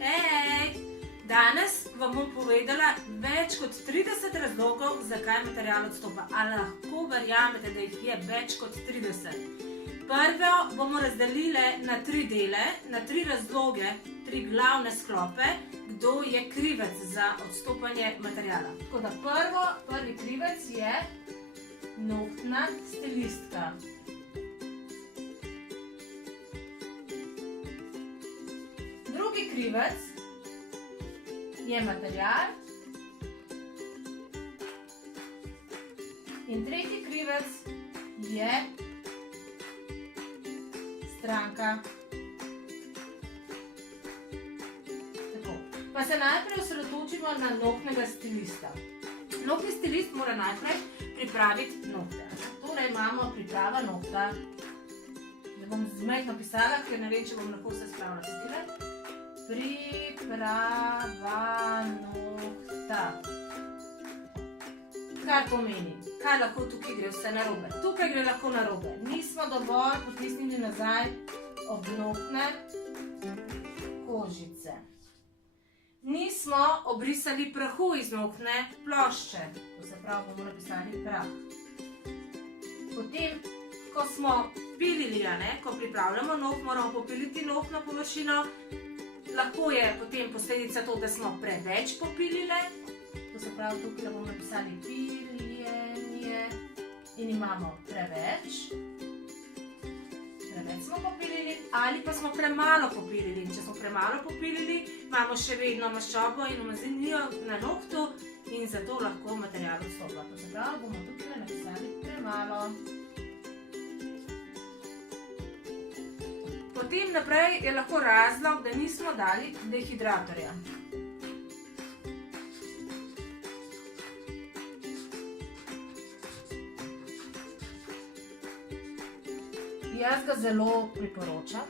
Hej! Danes vam bom povedala več kot 30 razlogov, zakaj material odstopa. A lahko verjamete, da jih je več kot 30? Prvo bomo razdelili na 3 dele, na 3 razloge, 3 glavne sklope, kdo je krivec za odstopanje materiala. Tako da prvi krivec je nohtna stilistka. Drugi krivec je material. In tretji krivec je stranka. Tako. Pa se najprej osredotočimo na nohtnega stilista. Nohtni stilist mora najprej pripraviti nohte. Torej imamo priprava nohta. Ne bom zmehno pisala, ker ne vem, če bom lahko vse spravila tukaj. Priprava nohta. Kaj pomeni? Kaj lahko tukaj gre vse narobe? Tukaj gre lahko narobe. Nismo dovolj potisnili nazaj ob nohtne kožice. Nismo obrisali prahu iz nohtne plošče. To se pravi, bomo napisali prah. Potem, ko smo pilili, ko pripravljamo noht, moramo popiliti nohtno površino. Lahko je potem posledica to, da smo preveč popilile. To se pravi, tukaj bomo napisali piljenje in imamo preveč. Preveč smo popilili ali pa smo premalo popilili. Če smo premalo popilili, imamo še vedno maščobo in umazanijo na nohtu in zato lahko material odstopa. To se pravi, bomo tukaj napisali premalo. Potem naprej je lahko razlog, da nismo dali dehidratorja. Jaz ga zelo priporočam.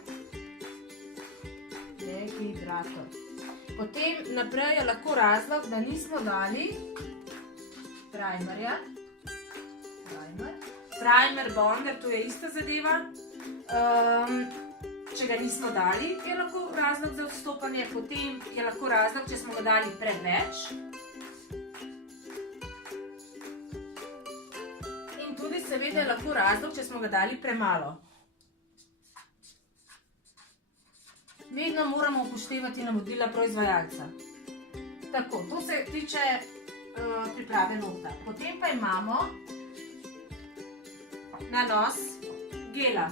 Dehidrator. Potem naprej je lahko razlog, da nismo dali primerja. Primer, bonder, to je ista zadeva. Če ga nismo dali, je lahko razlog za odstopanje, potem je lahko razlog, če smo ga dali preveč. In tudi seveda je lahko razlog, če smo ga dali premalo. Vedno moramo upoštevati navodila proizvajalca. Tako, to se tiče priprave nohta. Potem pa imamo nanos gela.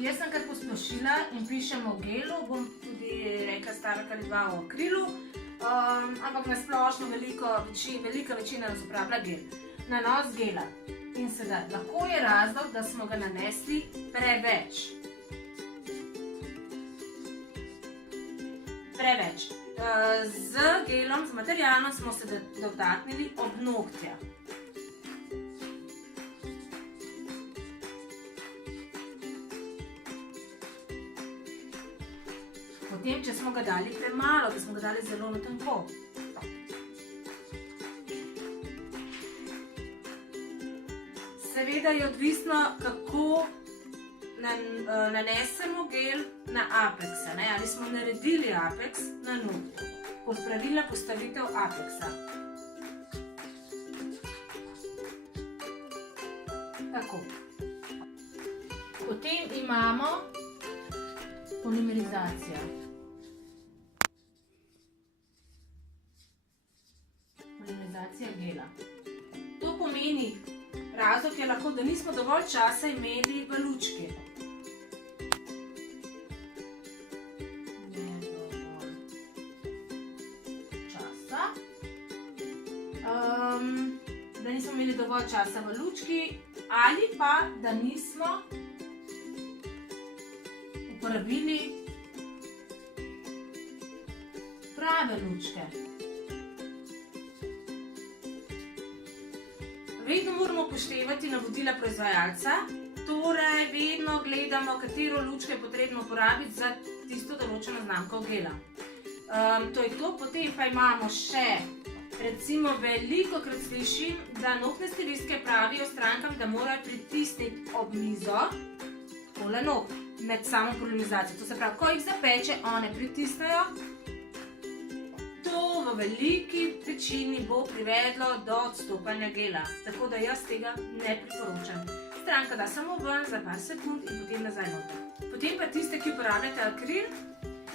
Jaz sem kar posplošila in pišemo o gelu, bom tudi rekla stavek ali 2 o akrilu, ampak na splošno velika večina nas uporablja gel. Nanos gela. In sedaj, lahko je razlog, da smo ga nanesli preveč. Preveč. Z gelom, z materialom smo se dotaknili ob nohtja. Potem, če smo ga dali premalo, da smo ga dali zelo na tanko. Seveda je odvisno, kako nanesemo gel na apeksa. Ali smo naredili apeks na nohtu. Pravilna postavitev apeksa. Tako. Potem imamo polimerizacijo. Polimerizacija gela. To pomeni, razlog je lahko, da nismo dovolj časa imeli v lučki. Ne dovolj časa. Da nismo imeli dovolj časa v lučki ali pa, da nismo uporabili prave lučke. Vedno moramo upoštevati navodila proizvajalca, torej vedno gledamo, katero lučko je potrebno uporabiti za tisto določeno znamko gela. To je to, potem pa imamo še, recimo velikokrat slišim, da nohtne stilistke pravijo strankam, da morajo pritisniti ob mizo takole noht med samo polinizacijo. To se pravi, ko jih zapeče, one pritisnejo. To v veliki večini bo privedlo do odstopanja gela, tako da jaz tega ne priporočam. Stranka da samo ven za par sekund in potem nazaj noter. Potem pa tiste, ki uporabljate akril,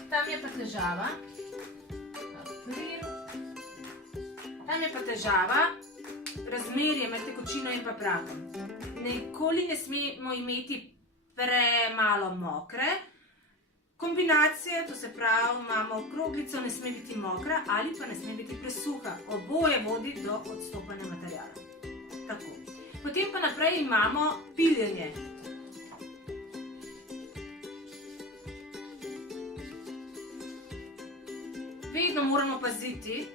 tam je pa težava. Tam je pa težava razmerje med tekočino in pa prakom. Nikoli ne smemo imeti premalo mokre kombinacije, to se pravi, imamo kroglico, ne sme biti mokra ali pa ne sme biti presuha. Oboje vodi do odstopanja materiala. Tako. Potem pa naprej imamo piljenje. Vedno moramo paziti,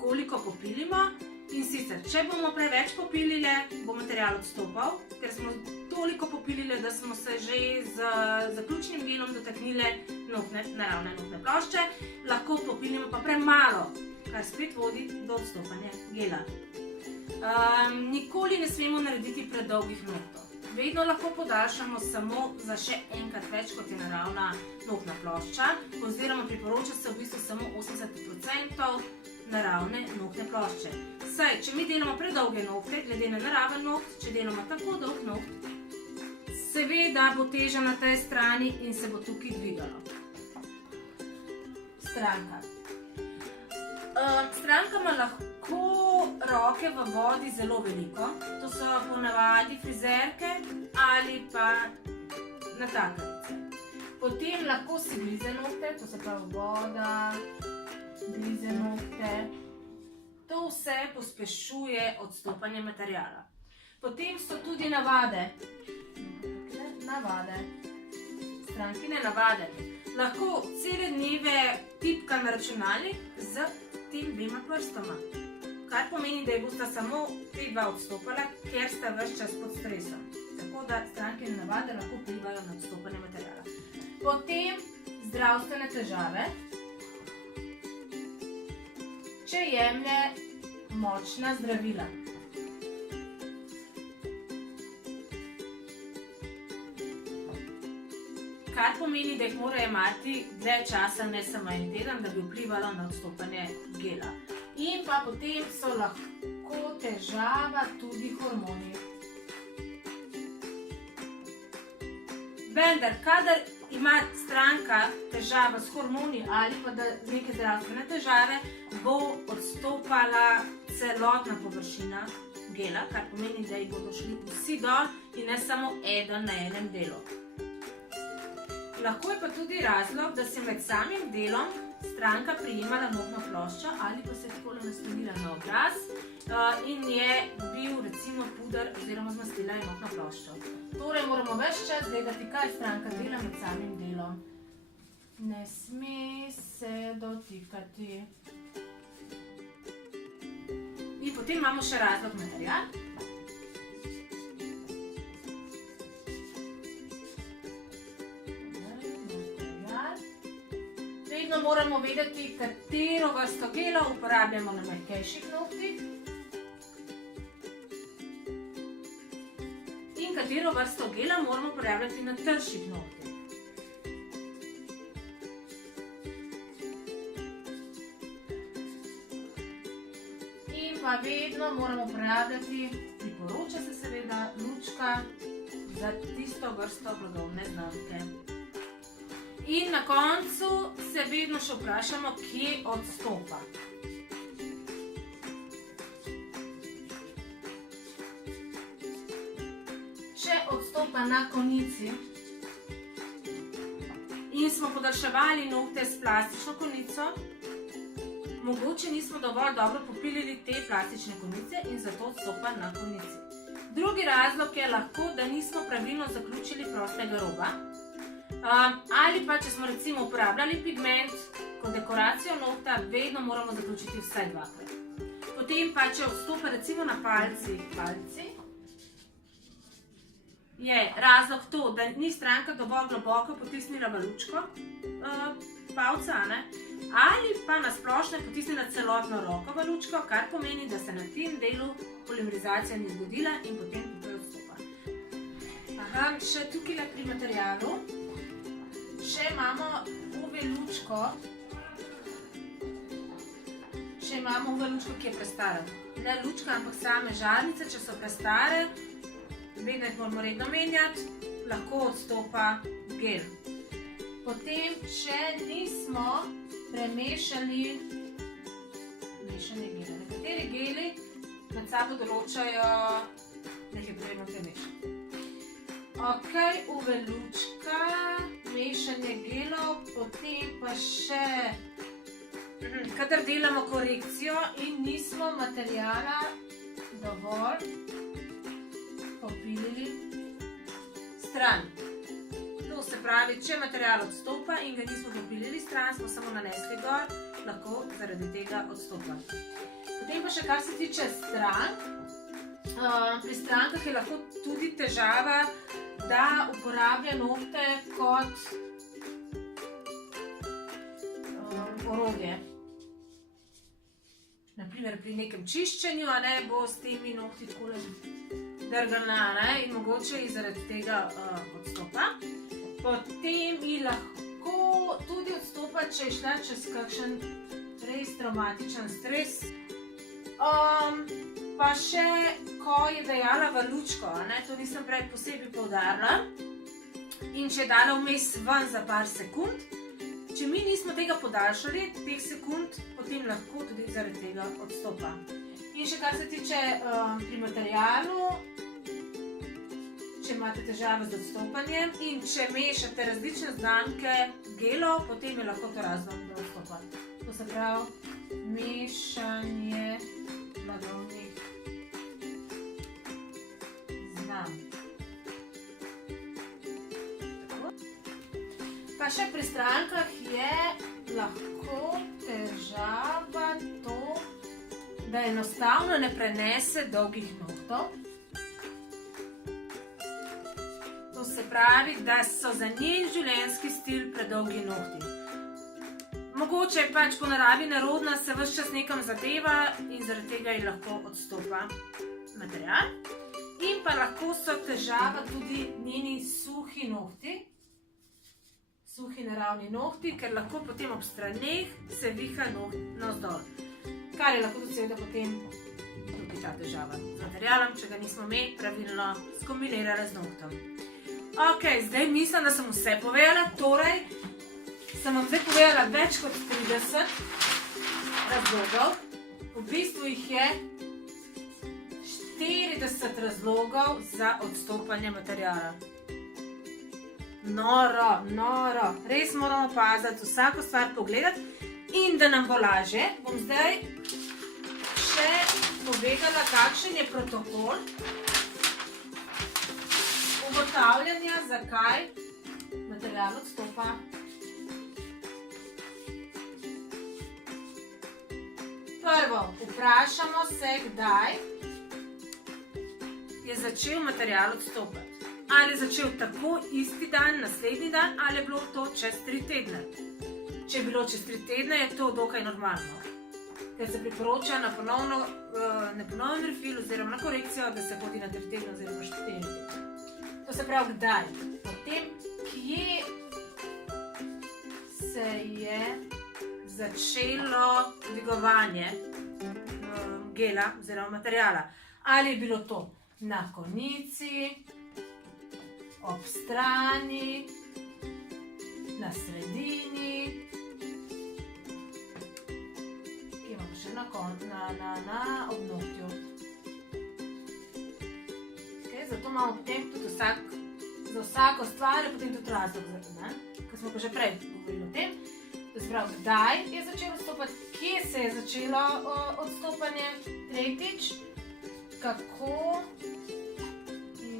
koliko popilimo, in sicer, če bomo preveč popilile, bo material odstopal, ker smo toliko popilile, da smo se že z zaključnim gelom dotaknile naravne nohtne plošče, lahko popilimo pa premalo, kar spet vodi do odstopanja gela. Nikoli ne smemo narediti predolgih nohtov. Vedno lahko podaljšamo samo za še enkrat več, kot je naravna nohtna plošča, oziroma priporoča se v bistvu samo 80% naravne nohtne plošče. Saj, če mi delamo predolge nohte, glede na naraven noht, če delamo tako dolg noht, seveda bo teža na tej strani in se bo tukaj dvigalo. Stranka. Stranka ima lahko roke v vodi zelo veliko. To so ponavadi frizerke ali pa natakarice. Potem lahko si grize nohte, to se pravi voda, grize nohte. To vse pospešuje odstopanje materiala. Potem so tudi navade. Strankine navade. Lahko cele dneve tipka na računalnik z tem dvema prstoma. Kar pomeni, da je bosta samo te dva odstopala, ker sta ves čas pod stresom. Tako da strankine navade lahko vplivajo na odstopanje materiala. Potem zdravstvene težave. Če jemlje močna zdravila. Kar pomeni, da jih mora jemati dlje časa, ne samo en teden, da bi vplivalo na odstopanje gela. In pa potem so lahko težava tudi hormoni. Vendar, kadar ima stranka težava s hormoni ali pa neke zdravstvene težave, bo odstopala celotna površina gela, kar pomeni, da jih bodo šli vsi dol in ne samo eden na enem delu. Lahko je pa tudi razlog, da se med samim delom stranka prijemala nohtna plošča ali pa se je takole naslonila na obraz in je bil recimo puder oziroma zmastila je nohtna ploščo. Torej moramo ves čas gledati, kaj stranka dela med samim delom. Ne sme se dotikati. In potem imamo še razlog material. Vedno moramo vedeti, katero vrsto gela uporabljamo na mehkejših nohtih in katero vrsto gela moramo uporabljati na trših nohtih. In pa vedno moramo uporabljati, priporoča se seveda, lučka za tisto vrsto blagovne znamke. In na koncu se vedno še vprašamo, kje odstopa. Če odstopa na konici in smo podaljševali nohte s plastično konico, mogoče nismo dovolj dobro popilili te plastične konice in zato odstopa na konici. Drugi razlog je lahko, da nismo pravilno zaključili prostega roba. Ali pa, če smo recimo uporabljali pigment kot dekoracijo nohta, vedno moramo zaključiti vsaj dvakrat. Potem pa, če odstopa recimo na palci, je razlog to, da ni stranka dovolj globoko potisnila v lučko palca, ali pa na splošno potisnila celotno roko v lučko, kar pomeni, da se na tem delu polimerizacija ni zgodila in potem tukaj odstopa. Še tukaj pri materialu, še imamo UV lučko, ki je prestara. Ne lučka, ampak same žarnice, če so prestare, vedno jih moramo redno menjati, lahko odstopa gel. Potem, če nismo premešali mešanje gela. Nekateri geli med sabo določajo, da jih je potrebno premešati. Ok, UV lučka, mešanje gelov, potem pa še, kadar delamo korekcijo in nismo materijala dovolj popilili stran. To se pravi, če materijal odstopa in ga nismo popilili stran, smo samo nanesli gor, lahko zaradi tega odstopa. Potem pa še kar se tiče strank. Pri strankah je lahko tudi težava, da uporablja nohte kot orodje. Naprimer pri nekem čiščenju, bo s temi nohti takole drgana in mogoče ji zaradi tega odstopa. Potem ji lahko tudi odstopa, če je šla čez kakšen res traumatičen stres. Pa še, ko je dajala v lučko, to nisem prej posebej poudarila, in če je dala vmes ven za par sekund, če mi nismo tega podaljšali, teh sekund, potem lahko tudi zaradi tega odstopa. In še kar se tiče pri materialu, če imate težave z odstopanjem in če mešate različne znamke gelov, potem je lahko to razlog, da odstopa. To se pravi mešanje blagovnih znamk. Pa še pri strankah je lahko težava to, da enostavno ne prenese dolgih nohtov. To se pravi, da so za njen življenjski stil predolgi nohti. Mogoče je pač po naravi nerodna, se ves čas nekam zadeva in zaradi tega ji lahko odstopa material. In pa lahko so težava tudi njeni suhi nohti, suhi naravni nohti, ker lahko potem ob straneh se viha navzdol. Kar je lahko tudi seveda potem tudi ta težava z materialom, če ga nismo mi pravilno skombinirali z nohtom. Ok, zdaj mislim, da sem vse povedala, torej sem vam zdaj povedala več kot 30 razlogov. V bistvu jih je 40 razlogov za odstopanje materiala. Noro. Res moramo paziti, vsako stvar pogledati in da nam bo lažje, bom zdaj še povedala, kakšen je protokol ugotavljanja, zakaj material odstopa. Prvo, vprašamo se, kdaj je začel material odstopati. Ali je začel tako isti dan, naslednji dan, ali je bilo to čez 3 tedne. Če je bilo čez 3 tedne, je to dokaj normalno. Ker se priporoča na ponovni refil oziroma na korekcijo, da se hodi na 3 tedne oziroma 4 tedne. To se pravi, kdaj. Potem, kje se je začelo dvigovanje gela oziroma materijala. Ali je bilo to na konici, ob strani, na sredini, ki imamo še na obnohtju. Zato imamo potem tudi za vsako stvar je potem tudi razlog, ker smo pa že prej govorili o tem. To se pravi, kdaj je začelo odstopati, kje se je začelo odstopanje, tretjič, kako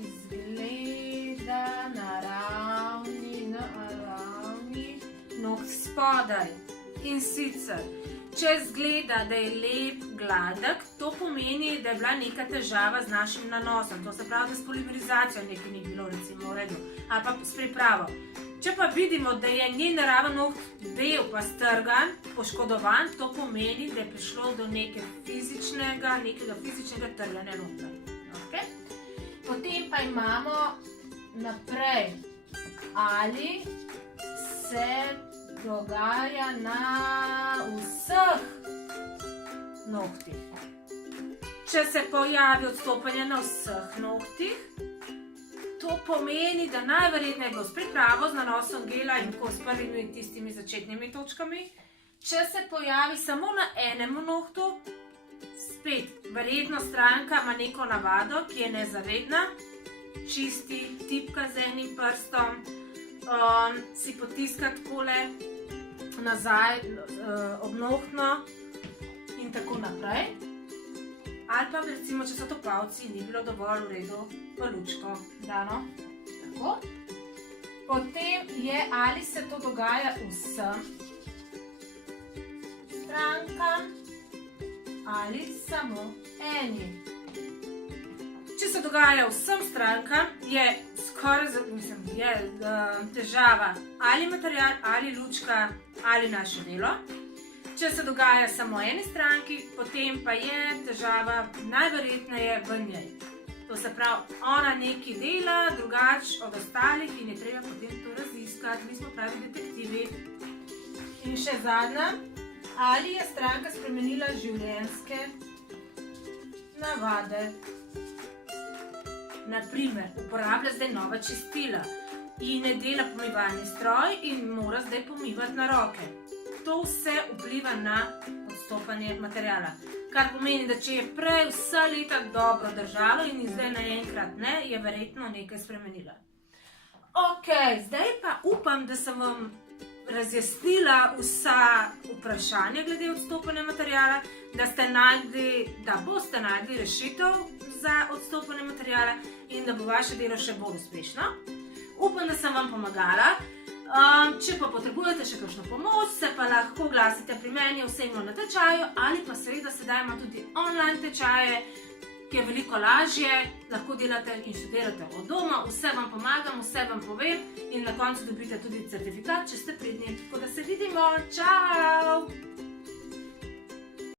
izgleda naravni noht spodaj. In sicer, če izgleda, da je lep, gladek, to pomeni, da je bila neka težava z našim nanosom. To se pravi, da s polimerizacijo nekaj ni bilo, recimo, v redu, ali pa s pripravo. Če pa vidimo, da je njen naraven noht bel pa strgan, poškodovan, to pomeni, da je prišlo do nekega fizičnega trganja nohta. Potem pa imamo naprej, ali se dogaja na vseh nohtih. Če se pojavi odstopanje na vseh nohtih, to pomeni, da najverjetneje bo s pripravo, z nanosom gela in tako s prvimi tistimi začetnimi točkami. Če se pojavi samo na enem nohtu, spet verjetno stranka ima neko navado, ki je nezavedna, čisti, tipka z enim prstom, si potiska takole nazaj obnohtno in tako naprej. Ali pa recimo, če so to palci, ni bilo dovolj v redu v lučko dano. Tako. Potem je, ali se to dogaja vsem strankam ali samo eni. Če se dogaja vsem strankam, je težava ali material, ali lučka, ali naše delo. Če se dogaja samo eni stranki, potem pa je težava najverjetneje v njej. To se pravi, ona nekaj dela drugače od ostalih in je treba potem to raziskati. Mi smo pravi detektivi. In še zadnja, ali je stranka spremenila življenjske navade. Naprimer, uporablja zdaj nova čistila in ne dela pomivalni stroj in mora zdaj pomivati na roke. To vse vpliva na odstopanje materiala. Kar pomeni, da če je prej vsa leta dobro držalo in zdaj naenkrat ne, je verjetno nekaj spremenila. Ok, zdaj pa upam, da sem vam razjasnila vsa vprašanja glede odstopanja materiala, da boste našli rešitev za odstopanje materiala in da bo vaše delo še bolj uspešno. Upam, da sem vam pomagala. Če pa potrebujete še kakšno pomoč, se pa lahko oglasite pri meni osebno na tečaju ali pa seveda sedaj ima tudi online tečaje, ki je veliko lažje, lahko delate in študirate od doma, vse vam pomagam, vse vam povem in na koncu dobite tudi certifikat, če ste pridni. Tako da se vidimo, čau!